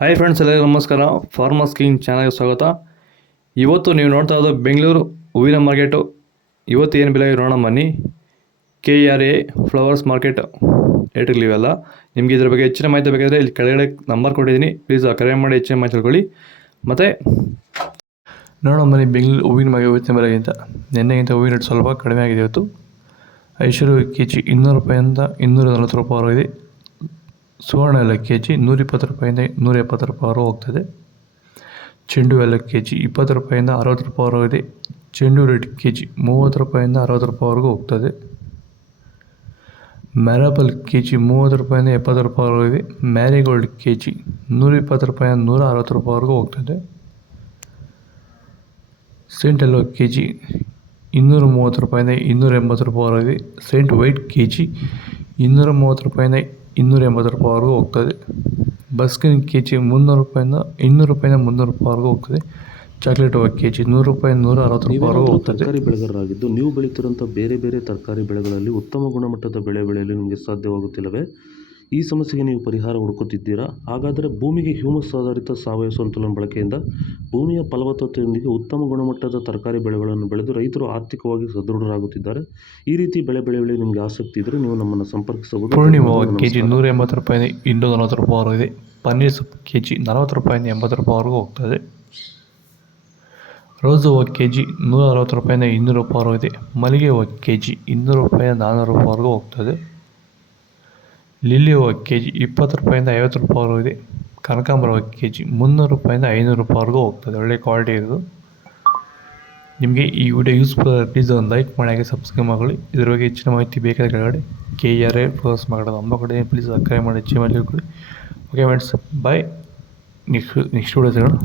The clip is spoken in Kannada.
ಹಾಯ್ ಫ್ರೆಂಡ್ಸ್, ಎಲ್ಲರಿಗೂ ನಮಸ್ಕಾರ. ಫಾರ್ಮರ್ಸ್ ಕಿಂಗ್ ಚಾನಲ್ಗೆ ಸ್ವಾಗತ. ಇವತ್ತು ನೀವು ನೋಡ್ತಾ ಇರೋದು ಬೆಂಗಳೂರು ಹೂವಿನ ಮಾರ್ಕೆಟು. ಇವತ್ತು ಏನು ಬೆಲೆ ನೋಡೋಣ ಬನ್ನಿ. KRA ಫ್ಲವರ್ಸ್ ಮಾರ್ಕೆಟ್ ರೇಟ್ಗಳಿವೆಲ್ಲ. ನಿಮಗೆ ಇದ್ರ ಬಗ್ಗೆ ಹೆಚ್ಚಿನ ಮಾಹಿತಿ ಬೇಕಾದರೆ ಇಲ್ಲಿ ಕೆಳಗಡೆ ನಂಬರ್ ಕೊಟ್ಟಿದ್ದೀನಿ, ಪ್ಲೀಸ್ ಕರೆ ಮಾಡಿ ಹೆಚ್ಚಿನ ಮಾಹಿತಿ ತಿಳ್ಕೊಳ್ಳಿ. ಮತ್ತು ನೋಡೋಣ ಬನ್ನಿ, ಬೆಂಗಳೂರು ಹೂವಿನ ಮಾರ್ಕೆಟ್ ಇವತ್ತಿನ ಬೆಲೆಗಿಂತ ನಿನ್ನೆಗಿಂತ ಹೂವಿನ ರೇಟ್ ಸ್ವಲ್ಪ ಕಡಿಮೆ ಆಗಿದೆ. ಇವತ್ತು ಐಶ್ವರ್ಯ KG 200 ರೂಪಾಯಿಂದ 240 ರೂಪಾಯಿವರೆಗಿದೆ. ಸುವರ್ಣ ಎಲ್ಲ KG 120 ರೂಪಾಯಿಂದ 170 ರೂಪಾಯಿವರೆಗೂ ಹೋಗ್ತದೆ. ಚೆಂಡು ಎಲ್ಲ KG 20 ರೂಪಾಯಿಂದ 60 ರೂಪಾಯಿವರೆಗೂ ಇದೆ. ಚೆಂಡು ರೇಟ್ KG 30 ರೂಪಾಯಿಂದ 60 ರೂಪಾಯಿವರೆಗೂ ಹೋಗ್ತದೆ. ಮ್ಯಾರಬಲ್ KG 30 ರೂಪಾಯಿಂದ 70 ರೂಪಾಯಿವರೆಗೂ ಇದೆ. ಮ್ಯಾರಿಗೋಲ್ಡ್ KG 120 ರೂಪಾಯಿಂದ 160 ರೂಪಾಯಿವರೆಗೂ ಹೋಗ್ತದೆ. ಸೆಂಟ್ ಎಲ್ಲೋ KG 230 ರೂಪಾಯಿಂದ 280 ರೂಪಾಯಿವರೆಗೂ ಇದೆ. ಸೆಂಟ್ ವೈಟ್ KG 230 ರೂಪಾಯಿಂದ 280 ರೂಪಾಯಿವರೆಗೂ ಹೋಗ್ತದೆ. ಬಸ್ಕಿನ್ KG 300 ರೂಪಾಯಿಂದ 200 ರೂಪಾಯಿಂದ 300 ರೂಪಾಯಿವರೆಗೂ ಹೋಗ್ತದೆ. ಚಾಕ್ಲೇಟ್ ಹೂವು KG 100 ರೂಪಾಯಿಂದ 160 ರೂಪಾಯಿವರೆಗೂ ಹೋಗ್ತದೆ. ತರಕಾರಿ ಬೆಳೆಗಾರರಾಗಿದ್ದು ನೀವು ಬೆಳೀತಿರುವಂಥ ಬೇರೆ ಬೇರೆ ತರಕಾರಿ ಬೆಳೆಗಳಲ್ಲಿ ಉತ್ತಮ ಗುಣಮಟ್ಟದ ಬೆಳೆ ಬೆಳೆಯಲು ನಿಮಗೆ ಸಾಧ್ಯವಾಗುತ್ತಿಲ್ಲವೇ? ಈ ಸಮಸ್ಯೆಗೆ ನೀವು ಪರಿಹಾರ ಹುಡುಕುತ್ತಿದ್ದೀರಾ? ಹಾಗಾದರೆ ಭೂಮಿಗೆ ಹ್ಯೂಮಸ್ ಆಧಾರಿತ ಸಾವಯವ ಸಂತುಲನ ಬಳಕೆಯಿಂದ ಭೂಮಿಯ ಫಲವತ್ತತೆಯೊಂದಿಗೆ ಉತ್ತಮ ಗುಣಮಟ್ಟದ ತರಕಾರಿ ಬೆಳೆಗಳನ್ನು ಬೆಳೆದು ರೈತರು ಆರ್ಥಿಕವಾಗಿ ಸದೃಢರಾಗುತ್ತಿದ್ದಾರೆ. ಈ ರೀತಿ ಬೆಳೆ ಬೆಳೆಯಲು ನಿಮಗೆ ಆಸಕ್ತಿ ಇದ್ದರೆ ನೀವು ನಮ್ಮನ್ನು ಸಂಪರ್ಕಿಸಬಹುದು. ಪೂರ್ಣಿಮಾ KG 180 ರೂಪಾಯಿಂದ 240 ರೂಪಾಯಿವರೆಗೂ ಇದೆ. ಪನ್ನೀರ್ ಸೊಪ್ಪು KG 40 ರೂಪಾಯಿಂದ 80 ರೂಪಾಯಿವರೆಗೂ ಹೋಗ್ತದೆ. ರೋಸ್ ಹೂವು KG 160 ರೂಪಾಯಿಂದ 200 ರೂಪಾಯಿವರೆಗೂ ಇದೆ. ಮಲ್ಲಿಗೆ ಹೂವು KG 200 ರೂಪಾಯಿಂದ 400 ರೂಪಾಯಿವರೆಗೂ ಹೋಗ್ತದೆ. ಲಿಲ್ಲಿ ಹೂವು KG 20 ರೂಪಾಯಿಂದ 50 ರೂಪಾಯಿವರೆಗೂ ಇದೆ. ಕನಕಾಂಬರ ಹೂವು KG 300 ರೂಪಾಯಿಂದ 500 ರೂಪಾಯಿವರೆಗೂ ಹೋಗ್ತದೆ. ಒಳ್ಳೆ ಕ್ವಾಲಿಟಿ ಇರೋದು. ನಿಮಗೆ ಈ ವಿಡಿಯೋ ಯೂಸ್ಫುಲ್ ಆದರೆ ಪ್ಲೀಸ್ ಒಂದು ಲೈಕ್ ಮಾಡಿ, ಹಾಗೆ ಸಬ್ಸ್ಕ್ರೈಬ್ ಮಾಡಿ. ಇದ್ರ ಬಗ್ಗೆ ಹೆಚ್ಚಿನ ಮಾಹಿತಿ ಬೇಕಾದ ಕೆಳಗಡೆ KRA ಫ್ಲವರ್ಸ್ ಮಾರ್ಕೆಟ್ ನಮ್ಮ ಕಡೆ ಪ್ಲೀಸ್ ಕರೆ ಮಾಡಿ ಹೆಚ್ಚಿನ ಮಾಹಿತಿ ತಿಳ್ಕೊಳ್ಳಿ. ಓಕೆ ಫ್ರೆಂಡ್ಸ್, ಬಾಯ್. ನೆಕ್ಸ್ಟ್ ವಿಡಿಯೋ ಸಿಗೋಣ.